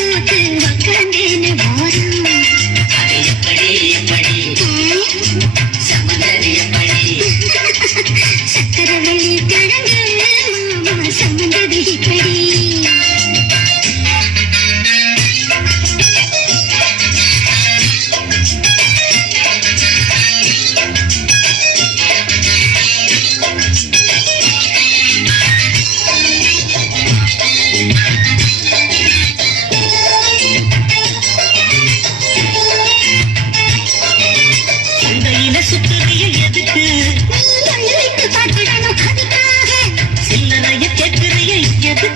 to